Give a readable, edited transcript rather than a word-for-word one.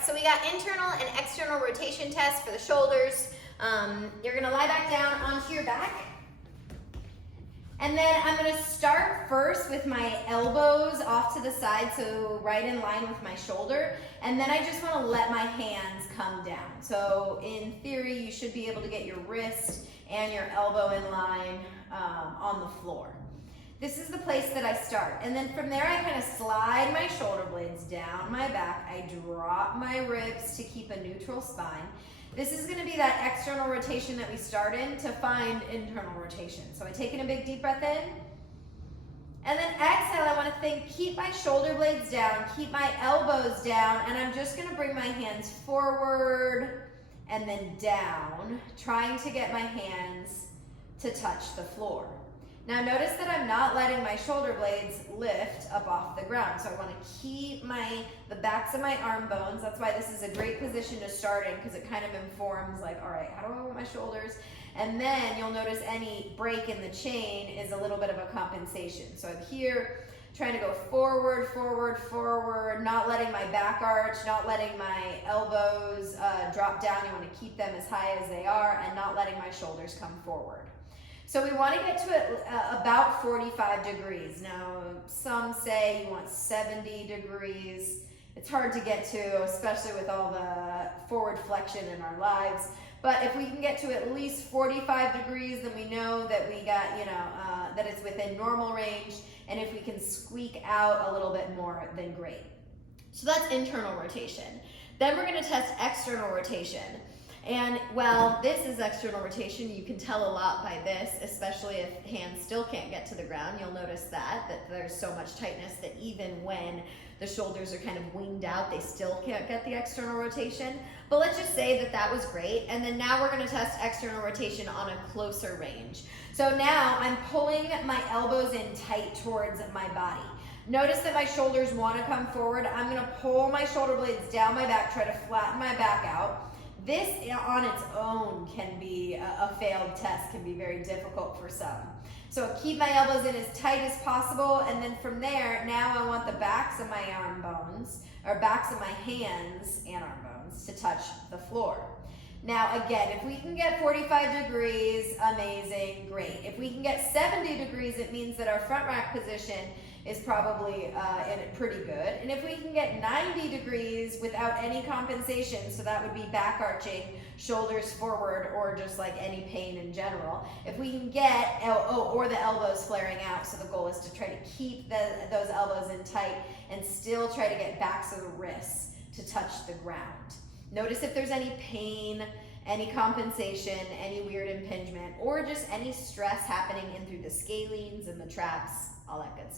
right, so we got internal and external rotation tests for the shoulders. You're gonna lie back down onto your back. And then I'm gonna start first with my elbows off to the side, so right in line with my shoulder. And then I just wanna let my hands come down. So in theory, you should be able to get your wrist and your elbow in line on the floor. This is the place that I start. And then from there, I kind of slide my shoulder blades down my back. I drop my ribs to keep a neutral spine. This is gonna be that external rotation that we start in to find internal rotation. So I take in a big deep breath in, and then exhale, I wanna keep my shoulder blades down, keep my elbows down, and I'm just gonna bring my hands forward and then down, trying to get my hands to touch the floor. Now notice that I'm not letting my shoulder blades lift up off the ground. So I want to keep the backs of my arm bones. That's why this is a great position to start in, because it kind of informs like, all right, how do I want my shoulders? And then you'll notice any break in the chain is a little bit of a compensation. So I'm here trying to go forward, forward, forward, not letting my back arch, not letting my elbows drop down. You want to keep them as high as they are and not letting my shoulders come forward. So we want to get to it about 45 degrees. Now, some say you want 70 degrees. It's hard to get to, especially with all the forward flexion in our lives. But if we can get to at least 45 degrees, then we know that we got, that it's within normal range. And if we can squeak out a little bit more, then great. So that's internal rotation. Then we're going to test external rotation. And while this is external rotation, you can tell a lot by this, especially if hands still can't get to the ground. You'll notice that there's so much tightness that even when the shoulders are kind of winged out, they still can't get the external rotation. But let's just say that that was great. And then now we're gonna test external rotation on a closer range. So now I'm pulling my elbows in tight towards my body. Notice that my shoulders wanna come forward. I'm gonna pull my shoulder blades down my back, try to flatten my back out. This on its own can be a failed test, can be very difficult for some. So keep my elbows in as tight as possible, and then from there, now I want the backs of my arm bones, or backs of my hands and arm bones to touch the floor. Now again, if we can get 45 degrees, amazing, great. If we can get 70 degrees, it means that our front rack position is probably pretty good. And if we can get 90 degrees without any compensation, so that would be back arching, shoulders forward, or just like any pain in general. If we can get, or the elbows flaring out, so the goal is to try to keep those elbows in tight and still try to get backs of the wrists to touch the ground. Notice if there's any pain, any compensation, any weird impingement, or just any stress happening in through the scalenes and the traps, all that good stuff.